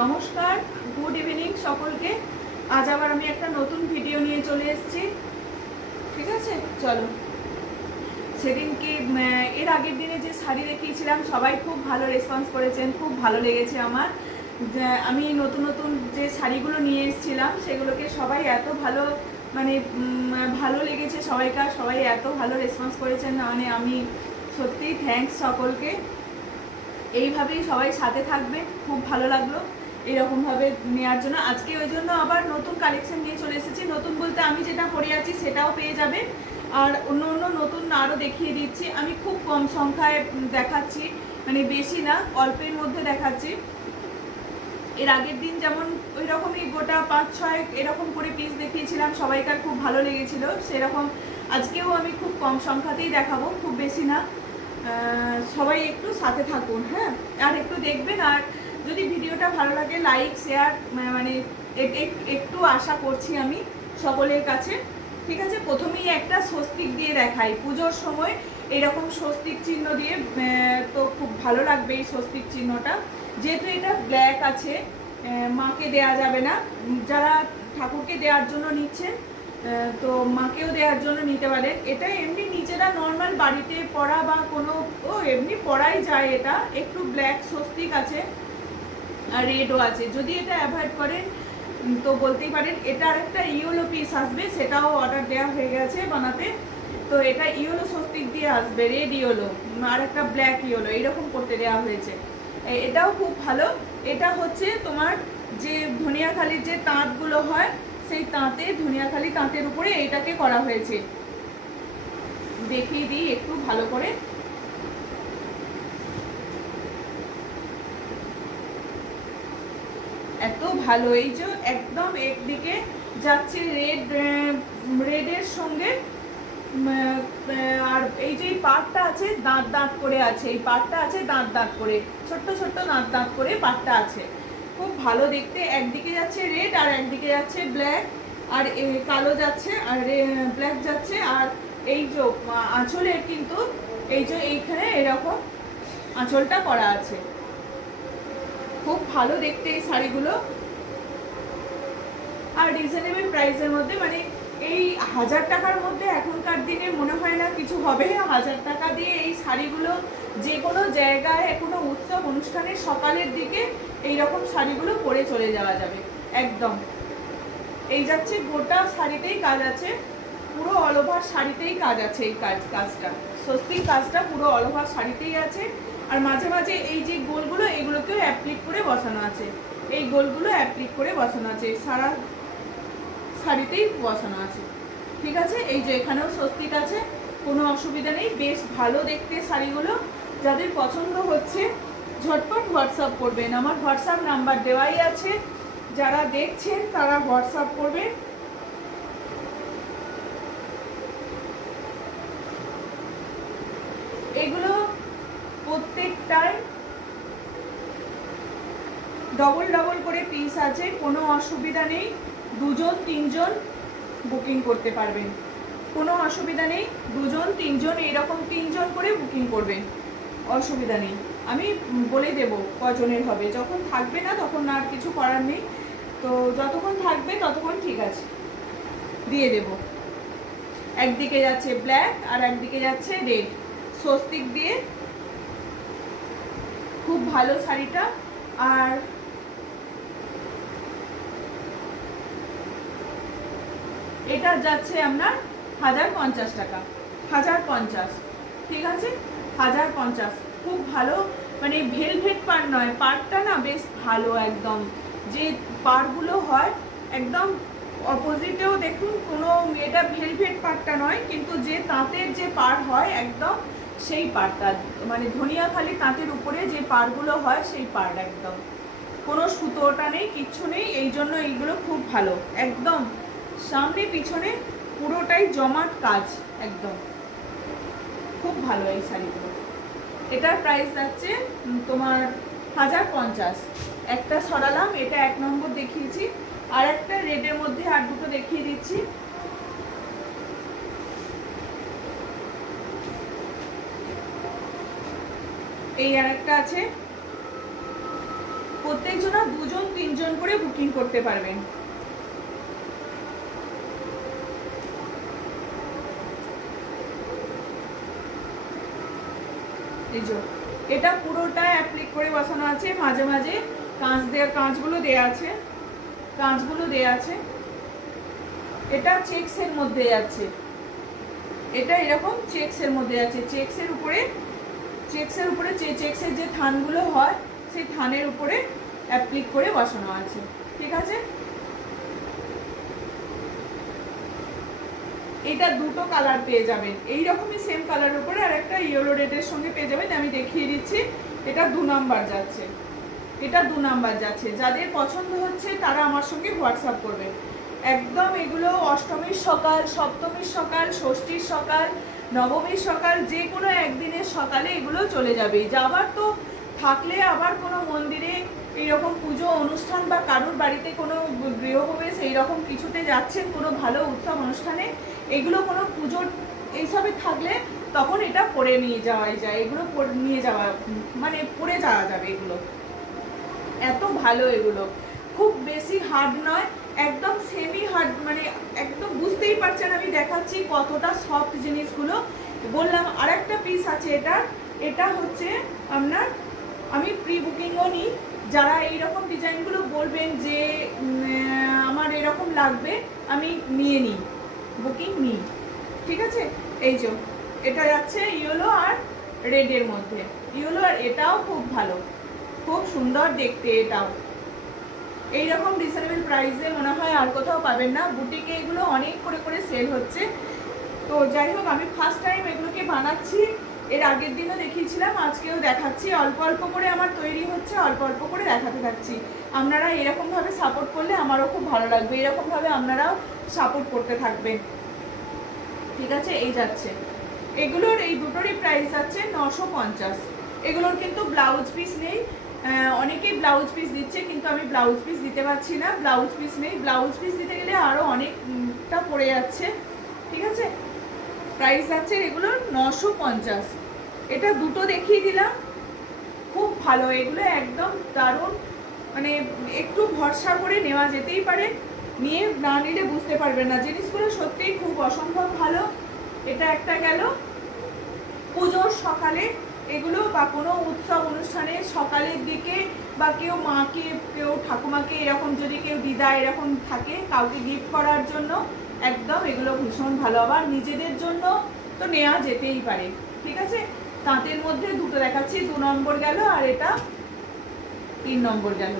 নমস্কার, good evening সকলকে। আজ আবার আমি একটা নতুন ভিডিও নিয়ে চলে এসেছি। ঠিক আছে, চলো। সেদিনকে এর আগের দিনে যে শাড়ি দেখিয়েছিলাম সবাই খুব ভালো রেসপন্স করেছেন, খুব ভালো লেগেছে আমার। আমি নতুন নতুন যে শাড়িগুলো নিয়ে এসেছিলাম সেগুলোকে সবাই এত ভালো ভালো লেগেছে সবাইকার, সবাই এত ভালো রেসপন্স করেছেন, মানে আমি সত্যিই থ্যাঙ্কস সকলকে। এইভাবেই সবাই সাথে থাকবে, খুব ভালো লাগলো এরকমভাবে নেওয়ার জন্য। আজকে ওই জন্য আবার নতুন কালেকশন নিয়ে চলে এসেছি। নতুন বলতে আমি যেটা পরে আছি সেটাও পেয়ে যাবে, আর অন্য অন্য নতুন আরও দেখিয়ে দিচ্ছি। আমি খুব কম সংখ্যায় দেখাচ্ছি, মানে বেশি না, অল্পের মধ্যে দেখাচ্ছি। এর আগের দিন যেমন ওই রকমই গোটা 5-6 এরকম করে পিস দেখিয়েছিলাম, সবাইকার খুব ভালো লেগেছিল। সেরকম আজকেও আমি খুব কম সংখ্যাতেই দেখাবো, খুব বেশি না। সবাই একটু সাথে থাকুন, হ্যাঁ, আর একটু দেখবেন। আর যদি ভিডিওটা ভালো লাগে লাইক শেয়ার একটু আশা করছি আমি সকলের কাছে। ঠিক আছে, প্রথমেই একটা স্বস্তিক দিয়ে দেখাই। পুজোর সময় এরকম স্বস্তিক চিহ্ন দিয়ে তো খুব ভালো লাগবে এই স্বস্তিক চিহ্নটা। যেহেতু এটা ব্ল্যাক আছে, মাকে দেয়া যাবে না, যারা ঠাকুরকে দেওয়ার জন্য নিচ্ছেন তো মাকেও দেওয়ার জন্য নিতে পারেন। এটা এমনি নিজেরা নর্মাল বাড়িতে পরা বা কোনো এমনি পরাই যায়। এটা একটু ব্ল্যাক স্বস্তিক আছে আর রেডও আছে। যদি এটা অ্যাভয়েড করেন তো বলতেই পারেন। এটা আর একটা ইয়েলো পিস আসবে, সেটাও অর্ডার দেওয়া হয়ে গেছে বানাতে। তো এটা ইয়েলো স্বস্তিক দিয়ে আসবে, রেড ইয়েলো আর একটা ব্ল্যাক ইয়েলো এরকম করতে দেওয়া হয়েছে। এটাও খুব ভালো। এটা হচ্ছে তোমার যে ধনিয়াখালির যে তাঁতগুলো হয় সেই তাঁতে, ধনিয়াখালি তাঁতের উপরে এইটাকে করা হয়েছে। দেখিয়ে দিই একটু ভালো করে। এত ভালো, এই যে একদম একদিকে যাচ্ছে রেডের সঙ্গে, আর এই যে পাটটা আছে দাঁত দাঁত করে আছে, এই পাটটা আছে দাঁত দাঁত করে, ছোট্ট ছোট্ট দাঁত দাঁত করে পাটটা আছে, খুব ভালো দেখতে। একদিকে যাচ্ছে রেড আর একদিকে যাচ্ছে ব্ল্যাক, আর কালো যাচ্ছে আর ব্ল্যাক যাচ্ছে। আর এই যে আঁচলের কিন্তু এই যে এইখানে এরকম আঁচলটা করা আছে, খুব ভালো দেখতে এই শাড়িগুলো। আর রিজনেবল প্রাইসের মধ্যে, মানে এই 1000 টাকার মধ্যে এখনকার দিনে মনে হয় না কিছু হবে। 1000 টাকা দিয়ে এই শাড়িগুলো যে কোনো জায়গায়, কোনো উৎসব অনুষ্ঠানের সকালের দিকে এই রকম শাড়িগুলো পরে চলে যাওয়া যাবে একদম। এই যাচ্ছে গোটা শাড়িতেই কাজ আছে, পুরো অল ওভার শাড়িতেই কাজ আছে। এই কাজটা স্বস্তির কাজটা পুরো অল ওভার শাড়িতেই আছে। আর মাঝে মাঝে এই যে গোলগুলো এগুলোকেও অ্যাপ্লিক করে বসানো আছে, এই গোলগুলো অ্যাপ্লিক করে বসানো আছে, সারা শাড়িতেই বসানো আছে। ঠিক আছে, এই যে এখানেও স্বস্তিক আছে, কোনো অসুবিধা নেই। বেশ ভালো দেখতে শাড়িগুলো। যাদের পছন্দ হচ্ছে ঝটপট হোয়াটসঅ্যাপ করবেন, আমার হোয়াটসঅ্যাপ নাম্বার দেওয়াই আছে। যারা দেখছেন তারা হোয়াটসঅ্যাপ করবেন। এগুলো প্রত্যেকটাই ডবল ডবল করে পিস আছে, কোনো অসুবিধা নেই। 2-3 বুকিং করতে পারবেন, কোনো অসুবিধা নেই। 2-3 এরকম 3 করে বুকিং করবেন, অসুবিধা নেই। আমি বলে দেব কজনের হবে, যখন থাকবে না তখন আর কিছু করার নেই। তো যতক্ষণ থাকবে ততক্ষণ ঠিক আছে, দিয়ে দেব। একদিকে যাচ্ছে ব্ল্যাক আর একদিকে যাচ্ছে রেড স্বস্তিক দিয়ে, খুব ভালো শাড়িটা। আর এটা যাচ্ছে আপনার 1050 টাকা, 1050। ঠিক আছে, 1050, খুব ভালো। মানে ভেলভেট পাড় নয়, পাড়টা না বেশ ভালো একদম। যে পাড়গুলো হয় একদম অপোজিটেও দেখুন, কোনো এটা ভেলভেট পাড়টা নয়, কিন্তু যে তাঁতের যে পাড় হয় একদম সেই পাড়টা, মানে ধনিয়াখালি তাঁতের উপরে যে পাড়গুলো হয় সেই পাড় একদম, কোনো সুতোটা নেই, কিচ্ছু নেই। এই জন্য এইগুলো খুব ভালো একদম। সামনে পিছনে পুরোটাই জমাট কাজ একদম, খুব ভালো এই শাড়িগুলো। এটার প্রাইস যাচ্ছে তোমার 1050। একটা সরালাম, এটা 1 নম্বর দেখিয়েছি। আর একটা রেডের মধ্যে আর দুটো দেখিয়ে দিচ্ছি। এই আর একটা আছে, প্রত্যেকজনা 2 করতে পারবেন। এই যে এটা পুরোটা অ্যাপ্লিক করে বসানো আছে, মাঝে মাঝে কাঁচগুলো দেয়া আছে, এটা চেক্সের মধ্যে আছে, এটা এরকম চেক্সের মধ্যে আছে, চেক্সের উপরে চেক্সের যে থানগুলো হয় সেই থানের উপরে অ্যাপ্লিক করে বসানো আছে। ঠিক আছে, এটা দুটো কালার পেয়ে যাবেন, এইরকমই সেম কালারের উপরে আর একটা ইয়েলো রেডের সঙ্গে পেয়ে যাবেন। আমি দেখিয়ে দিচ্ছি, এটা 2 নাম্বার যাচ্ছে, যাদের পছন্দ হচ্ছে তারা আমার সঙ্গে হোয়াটসঅ্যাপ করবে। একদম এগুলো অষ্টমীর সকাল, সপ্তমীর সকাল, ষষ্ঠীর সকাল, নবমীর সকাল, যে কোনো একদিনের সকালে এগুলো চলে যাবে। যাবার তো থাকলে আবার কোনো মন্দিরে এইরকম পুজো অনুষ্ঠান বা কারুর বাড়িতে কোনো গৃহপ্রবেশ এইরকম কিছুতে যাচ্ছেন, কোনো ভালো উৎসব অনুষ্ঠানে, এগুলো কোনো পুজোর এইসবে থাকলে তখন এটা পরে নিয়ে যাওয়াই যায়, এগুলো নিয়ে যাওয়া মানে পরে যাওয়া যাবে। এগুলো এত ভালো, এগুলো খুব বেশি হার্ড নয়, একদম সেমি হার্ড, মানে একদম বুঝতেই পারছেন আমি দেখাচ্ছি কতটা সফট জিনিসগুলো। বললাম আর একটা পিস আছে, এটা হচ্ছে আপনার, আমি প্রি বুকিংও নিই, যারা এইরকম ডিজাইনগুলো বলবেন যে আমার এরকম লাগবে, আমি নিয়ে নিই, বুকিং নিই। ঠিক আছে, এই যে এটা যাচ্ছে ইয়েলো আর রেডের মধ্যে, ইয়েলো আর এটাও খুব ভালো, খুব সুন্দর দেখতে। এটাও এইরকম রিজনেবল প্রাইসে মনে হয় আর কোথাও পাবেন না, বুটিকে এগুলো অনেক করে সেল হচ্ছে। তো যাই হোক, আমি ফার্স্ট টাইম এগুলোকে বানাচ্ছি, এর আগের দিনও দেখিয়েছিলাম, আজকেও দেখাচ্ছি, অল্প অল্প করে আমার তৈরি হচ্ছে, অল্প অল্প করে দেখাতে থাকছি। আপনারা এরকমভাবে সাপোর্ট করলে আমারও খুব ভালো লাগবে, এরকমভাবে আপনারাও সাপোর্ট করতে থাকবেন। ঠিক আছে, এই যাচ্ছে, এগুলোর এই দুটোরই প্রাইস আছে 950। এগুলোর কিন্তু ব্লাউজ পিস নেই, অনেকেই ব্লাউজ পিস দিচ্ছে, কিন্তু আমি ব্লাউজ পিস দিতে পারছি না, ব্লাউজ পিস নেই, ব্লাউজ পিস দিতে গেলে আরও অনেকটা পড়ে যাচ্ছে। ঠিক আছে, প্রাইস আছে এগুলোর 950। এটা দুটো দেখিয়ে দিলাম, খুব ভালো, এগুলো একদম দারুণ, মানে একটু ভরসা করে নেওয়া যেতেই পারে, নিয়ে না নিলে বুঝতে পারবেন না, জিনিসগুলো সত্যিই খুব অসম্ভব ভালো। এটা একটা গেল পুজোর সকালে এগুলো, বা কোনো উৎসব অনুষ্ঠানে সকালের দিকে, বা কেউ মাকে, কেউ ঠাকুমাকে এরকম যদি কেউ দিদা এরকম থাকে কাউকে গিফট করার জন্য, একদম এগুলো ভীষণ ভালো। আবার নিজেদের জন্য তো নেওয়া যেতেই পারে। ঠিক আছে, তাঁতের মধ্যে দুটো দেখাচ্ছি, 2 নম্বর গেল আর এটা 3 নম্বর গেল।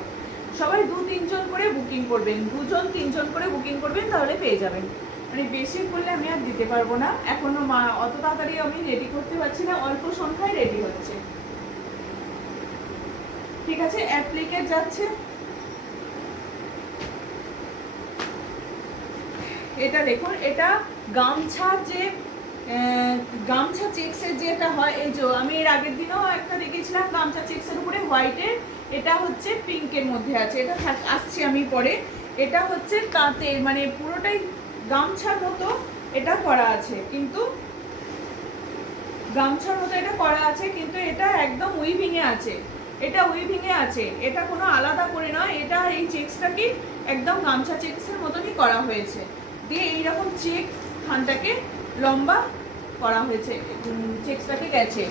সবাই 2-3 জন করে বুকিং করবেন, 2-3 জন করে বুকিং করবেন, তাহলে পেয়ে যাবেন। মানে বেশি করলে আমি আর দিতে পারবো না, এখনো অত তাড়াতাড়ি আমি রেডি করতে পারছি না, অল্প সংখ্যায় রেডি হচ্ছে। ঠিক আছে, অ্যাপ্লিকেট যাচ্ছে, এটা দেখুন, এটা গামছা, যে গামছা চেক্সের যেটা হয়, এই যে আমি এর আগের দিনও একটা দেখেছিলাম গামছা চেক্সের উপরে হোয়াইটের, এটা হচ্ছে পিঙ্কের মধ্যে আছে, এটা আসছি আমি পরে। এটা হচ্ছে তাঁতের, মানে পুরোটাই গামছার মতো এটা করা আছে, কিন্তু গামছার মতো এটা করা আছে, কিন্তু এটা একদম উইভিংয়ে আছে, এটা উইভিংয়ে আছে, এটা কোনো আলাদা করে নয়, এটা এই চেক্সটাকে একদম গামছা চেক্সের মতনই করা হয়েছে, দিয়ে এইরকম চেক খানটাকে লম্বা করা হয়েছে, চেক্সটাকে গেছে,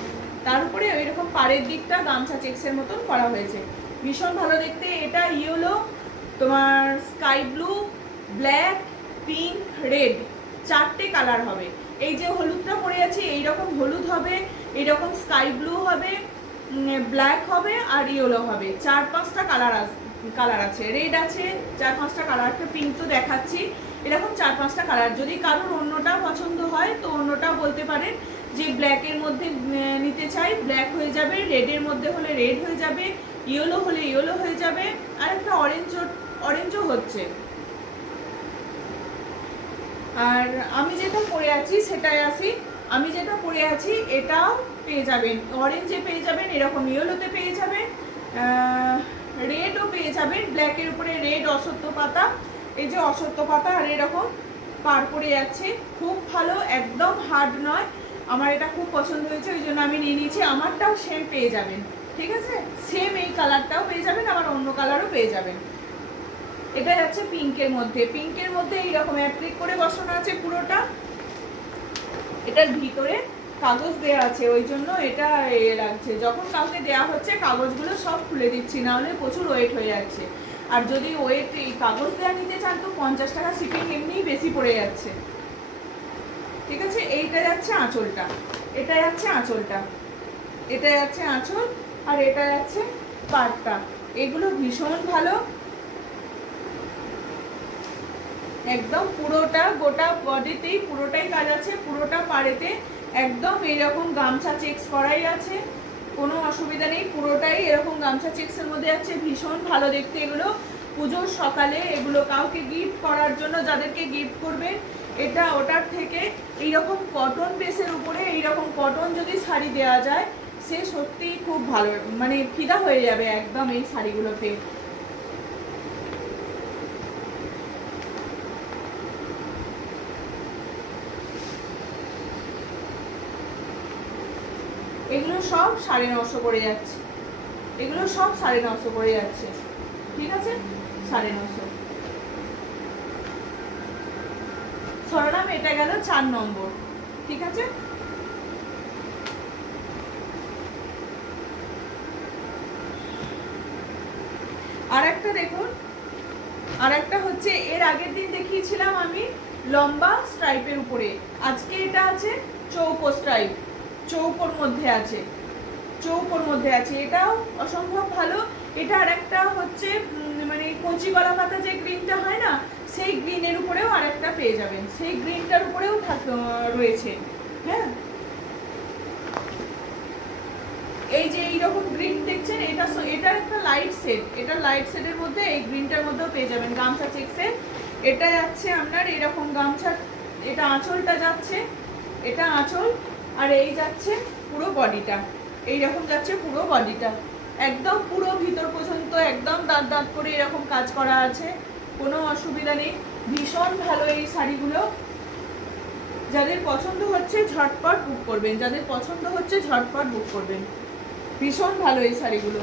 তার উপরে এরকম পাড়ের দিকটা গামছা চেক্সের মতন করা হয়েছে, ভীষণ ভালো দেখতে। এটা ইয়েলো, তোমার sky blue, black, pink, red, 4টে কালার হবে। এই যে হলুদটা পরে আছে, এইরকম হলুদ হবে, এইরকম স্কাই ব্লু হবে, ব্ল্যাক হবে আর ইয়েলো হবে, 4-5টা কালার আছে, রেড আছে 4-5টা কালার, একটা পিঙ্ক তো দেখাচ্ছি, এরকম 4-5টা কালার। যদি কারোর অন্যটা পছন্দ হয় তো অন্যটাও বলতে পারেন, যে ব্ল্যাকের মধ্যে নিতে চাই ব্ল্যাক হয়ে যাবে, রেডের মধ্যে হলে রেড হয়ে যাবে, ইয়েলো হলে ইয়েলো হয়ে যাবে, আর একটা অরেঞ্জও হচ্ছে। আর আমি যেটা পরে আছি সেটাই আসি, আমি যেটা পরে আছি এটাও পেয়ে যাবেন, অরেঞ্জে পেয়ে যাবেন, এরকম ইয়েলোতে পেয়ে যাবেন, রেডও পেয়ে যাবেন, ব্ল্যাকের উপরে রেড অশ্বত্থ পাতা, এই যে অশ্বত্থ পাতা আর এরকম পার করে যাচ্ছে, খুব ভালো, একদম হার্ড নয়, আমার এটা খুব পছন্দ হয়েছে, ওই জন্য আমি নিয়ে নিয়েছি। আমারটাও সেম পেয়ে যাবেন, ঠিক আছে, সেম এই কালারটাও পেয়ে যাবেন, আবার অন্য কালারও পেয়ে যাবেন। এটা যাচ্ছে পিঙ্কের মধ্যে। পিঙ্কের মধ্যে এইরকম অ্যাপ্লিক করে বসানো আছে পুরোটা। এটার ভিতরে কাগজ দেওয়া আছে, ওই জন্য এটা লাগছে। যখন কাউকে দেওয়া হচ্ছে কাগজগুলো সব খুলে দিচ্ছি, নাহলে প্রচুর ওয়েট হয়ে যাচ্ছে। আর যদি ওয়েট এই কাগজ দেওয়া নিতে চান তো 50 টাকা শিপিং এমনিই বেশি পড়ে যাচ্ছে। ঠিক আছে, এইটা যাচ্ছে আঁচলটা, এটা যাচ্ছে আঁচলটা, এটা যাচ্ছে আঁচল, আর এটা যাচ্ছে পাড়টা। এগুলো ভীষণ ভালো, একদম পুরোটা গোটা বডিতেই পুরোটাই কাজ আছে, পুরোটা পাড়েতে একদম এরকম গামছা চেক্স করাই আছে, কোনো অসুবিধা নেই। পুরোটাই এরকম গামছা চেক্সের মধ্যে আছে, ভীষণ ভালো দেখতে। এগুলো পুজোর সকালে এগুলো কাউকে গিফট করার জন্য, যাদেরকে গিফট করবে, এটা ওটার থেকে এইরকম কটন বেসের উপরে এইরকম কটন যদি শাড়ি দেওয়া যায়, সে সত্যিই খুব ভালো, মানে ফিদা হয়ে যাবে একদম এই শাড়িগুলোতে। এগুলো সব 950 করে যাচ্ছে, এগুলো সব 950 করে যাচ্ছে। ঠিক আছে, 950। সরলাম, এটা গেল 4 নম্বর। ঠিক আছে, আর একটা দেখুন, আর একটা হচ্ছে এর আগের দিন দেখিয়েছিলাম আমি লম্বা স্ট্রাইপের উপরে, আজকে এটা আছে চৌকো স্ট্রাইপ, চৌকোর মধ্যে আছে, চৌকোর মধ্যে আছে। এটাও অসম্ভব ভালো। এটা আর একটা হচ্ছে মানে কচি কলা পাতা যে গ্রিনটা হয় না, সেই গ্রিনের উপরেও আরেকটা পেয়ে যাবেন, সেই গ্রিনটার উপরেও রয়েছে। হ্যাঁ, এই যে এইরকম গ্রিন দেখছেন, এটা একটা লাইট শেড, এটা লাইট শেডের মধ্যে এই গ্রিনটার মধ্যেও পেয়ে যাবেন গামছা চেক্সের। এটা যাচ্ছে আপনার এরকম গামছা, এটা আঁচলটা যাচ্ছে, এটা আঁচল, আর এই যাচ্ছে পুরো বডিটা, এইরকম যাচ্ছে পুরো বডিটা, একদম পুরো ভিতর পর্যন্ত একদম দাঁত দাঁত করে এরকম কাজ করা আছে, কোনো অসুবিধা নেই। ভীষণ ভালো এই শাড়িগুলো, যাদের পছন্দ হচ্ছে ঝটপট বুক করবেন, যাদের পছন্দ হচ্ছে ঝটপট বুক করবেন। ভীষণ ভালো এই শাড়িগুলো।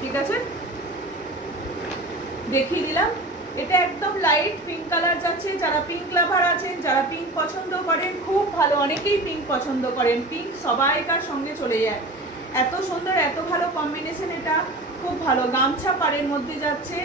ঠিক আছে, দেখিয়ে দিলাম। এটা একদম লাইট পিঙ্ক কালার যাচ্ছে, যারা পিঙ্ক লাভার আছেন, যারা পিঙ্ক পছন্দ করেন, খুব ভালো, অনেকেই পিঙ্ক পছন্দ করেন, পিঙ্ক সবাইকার সঙ্গে চলে যায়, এত সুন্দর এত ভালো কম্বিনেশন, এটা খুব ভালো। গামছা পাড়ের মধ্যে যাচ্ছে,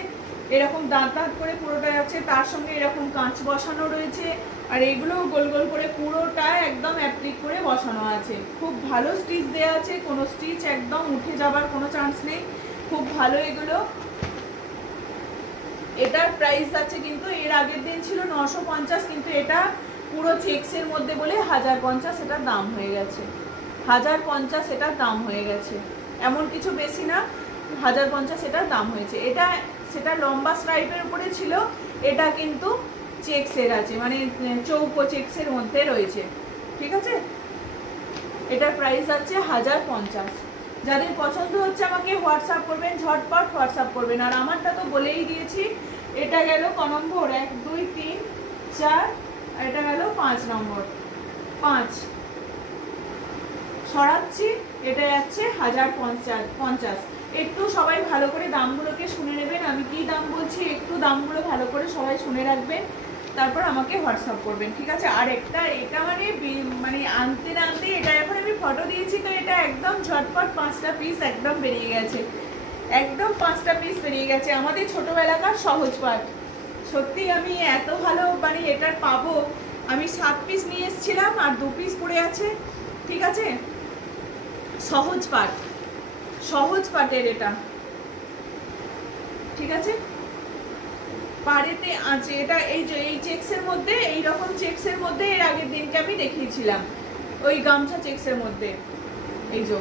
এরকম দাঁত দাঁত করে পুরোটা যাচ্ছে, তার সঙ্গে এরকম কাঁচ বসানো রয়েছে, আর এগুলো গোল গোল করে পুরোটা একদম অ্যাপ্লিক করে বসানো আছে। খুব ভালো স্টিচ দেওয়া আছে, কোনো স্টিচ একদম উঠে যাবার কোনো চান্স নেই, খুব ভালো এগুলো। এটার প্রাইস আছে কিন্তু এর আগের দিন ছিল 950, কিন্তু এটা পুরো চেক্সের মধ্যে বলে 1050 এটার দাম হয়ে গেছে, 1050 এটার দাম হয়ে গেছে, এমন কিছু বেশি না, 1050 এটার দাম হয়েছে। এটা সেটা লম্বা স্ট্রাইপের উপরে ছিল, এটা কিন্তু চেক্সের আছে, মানে চৌকো চেক্সের মধ্যে রয়েছে। ঠিক আছে, এটার প্রাইস আছে 1050। যাদের পছন্দ হচ্ছে আমাকে হোয়াটসঅ্যাপ করবেন, ঝটপট হোয়াটসঅ্যাপ করবেন। আর আমারটা তো বলেই দিয়েছি, এটা গেল ক নম্বর, 1 2 3 4, আর এটা গেল 5 নম্বর, 5 সরাচ্ছি, এটা যাচ্ছে 1050। একটু সবাই ভালো করে দামগুলোকে শুনে নেবেন, আমি কি দাম বলছি একটু দামগুলো ভালো করে সবাই শুনে রাখবেন, তারপর আমাকে হোয়াটসঅ্যাপ করবেন। ঠিক আছে, আর একটা এটা মানে আনতে না আনতে, এটা এখন আমি ফটো দিয়েছি তো এটা একদম ঝটপট 5টা পিস একদম বেরিয়ে গেছে, একদম 5টা পিস বেরিয়ে গেছে। আমাদের ছোটোবেলাকার সহজ পাট, সত্যি আমি এত ভালো মানে এটার পাবো, আমি 7 পিস নিয়ে এসেছিলাম আর 2 পিস পড়ে আছে। ঠিক আছে, সহজ পাট, সহজ পাটের এটা। ঠিক আছে, পাড়েতে আছে এটা, এই যে এই চেক্সের মধ্যে, এইরকম চেক্সের মধ্যে এর আগের দিনকে আমি দেখিয়েছিলাম, ওই গামছা চেক্সের মধ্যে, এই যে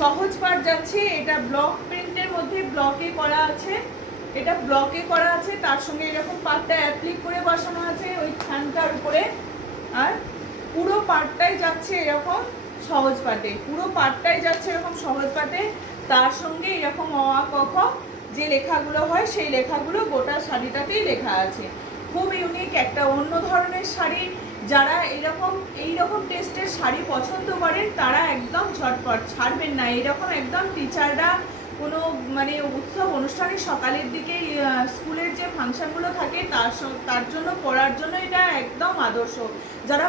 সহজ পাট যাচ্ছে। এটা ব্লক প্রিন্টের মধ্যে ব্লকে করা আছে, এটা ব্লকে করা আছে, তার সঙ্গে এরকম পাটটা অ্যাপ্লিক করে বসানো আছে ওই থানটার উপরে, আর পুরো পাটটাই যাচ্ছে এরকম সহজ পাটে, পুরো পাটটাই যাচ্ছে এরকম সহজ পাটে, তার সঙ্গে এরকম অ আ ক খ যে লেখাগুলো হয় সেই লেখাগুলো গোটা শাড়িটাতেই লেখা আছে। খুব ইউনিক একটা অন্য ধরনের শাড়ি, যারা এইরকম টেস্টের শাড়ি পছন্দ করেন তারা একদম ঝটপট ছাড়বেন না। এইরকম একদম টিচাররা কোনো মানে উৎসব অনুষ্ঠানের সকালের দিকে স্কুলের যে ফাংশনগুলো থাকে তার জন্য পরার জন্য এটা একদম আদর্শ। যারা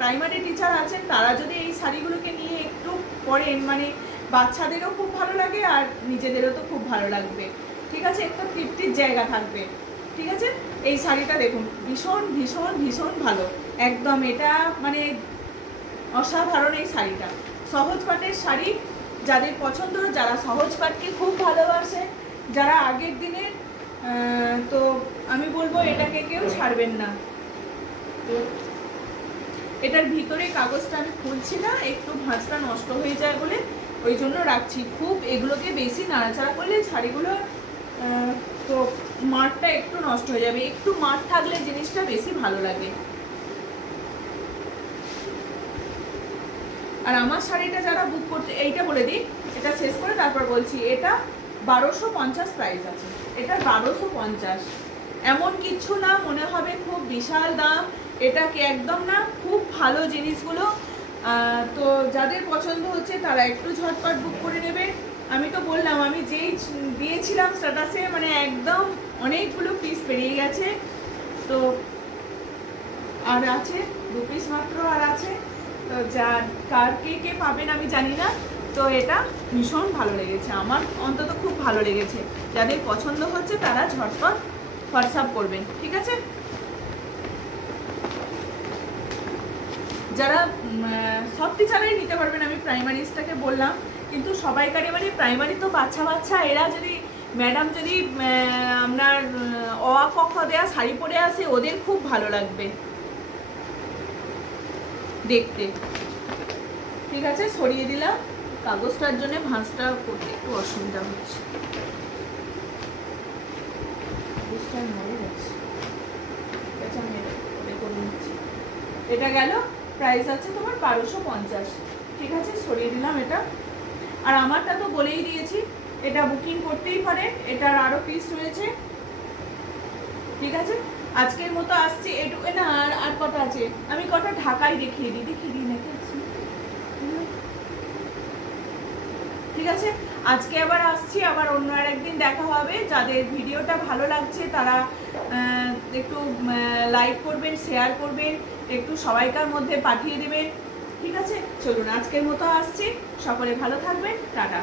প্রাইমারি টিচার আছেন তারা যদি এই শাড়িগুলোকে নিয়ে একটু পরেন মানে বাচ্চাদেরও খুব ভালো লাগে আর নিজেদেরও তো খুব ভালো লাগবে। ঠিক আছে, একটা তৃপ্তির জায়গা থাকবে। ঠিক আছে, এই শাড়িটা দেখুন ভীষণ ভীষণ ভীষণ ভালো একদম, এটা মানে অসাধারণ। এই শাড়িটা সহজ পাটের শাড়ি, যাদের পছন্দ, যারা সহজ পাটকে খুব ভালোবাসে, যারা আগের দিনের, তো আমি বলবো এটাকে কেউ ছাড়বেন না। এটার ভিতরে কাগজটা আমি খুলছি না, একটু ভাঁজটা নষ্ট হয়ে যায় বলে ওই জন্য রাখছি। খুব এগুলোকে বেশি নাড়াচাড়া করলে শাড়িগুলো তো মাঠটা একটু নষ্ট হয়ে যাবে, একটু মাঠ থাকলে জিনিসটা বেশি ভালো লাগে। আর আমার শাড়িটা যারা বুক করতে, এইটা বলে দিই, এটা শেষ করে তারপর বলছি, এটা 1250 প্রাইস আছে, এটা 1250। এমন কিছু না মনে হবে খুব বিশাল দাম, এটাকে একদম না, খুব ভালো জিনিসগুলো। তো যাদের পছন্দ হচ্ছে তারা একটু ঝটপট বুক করে নেবে। আমি তো বললাম, আমি যেই দিয়েছিলাম স্ট্যাটাসে মানে একদম অনেকগুলো পিস পেরিয়ে গেছে, তো আর আছে 2 পিস মাত্র আর আছে। তো কার কে পাবেন আমি জানি না, তো এটা ভীষণ ভালো লেগেছে, আমার অন্তত খুব ভালো লেগেছে। যাদের পছন্দ হচ্ছে তারা ঝটপট হোয়াটসঅ্যাপ করবেন। ঠিক আছে, যারা সব টিচারাই নিতে পারবেন, আমি প্রাইমারিজটাকে বললাম, কিন্তু সবাইকারে মানে প্রাইমারি তো বাচ্চা এরা যদি ম্যাডাম যদি আপনার অ আ ক খ দেয়া শাড়ি পরে আসে, ওদের খুব ভালো লাগবে দেখতে। ঠিক আছে, সরিয়ে দিলাম, কাগজটার জন্য ভাঁজটা করতে একটু অসুবিধা হচ্ছে, কাগজটা মরে গেছে। এটা গেল, প্রাইস আছে তোমার 1250। ঠিক আছে, সরিয়ে দিলাম এটা। আর আমারটা তো বলেই দিয়েছি, এটা বুকিং করতেই পারেন, এটার আরও পিস রয়েছে। ঠিক আছে, আজকের মতো আসছি এটুকু না, আর কটা আছে, আমি কটা ঢাকায় দেখিয়ে দিই নাকি। ঠিক আছে, আজকে আবার আসছি, আবার অন্য আর একদিন দেখা হবে। যাদের ভিডিওটা ভালো লাগছে তারা একটু লাইক করবেন, শেয়ার করবেন, একটু সবাইকার মধ্যে পাঠিয়ে দেবেন। ঠিক আছে, চলুন আজকের মতো আসছি, সকলে ভালো থাকবেন, টাটা।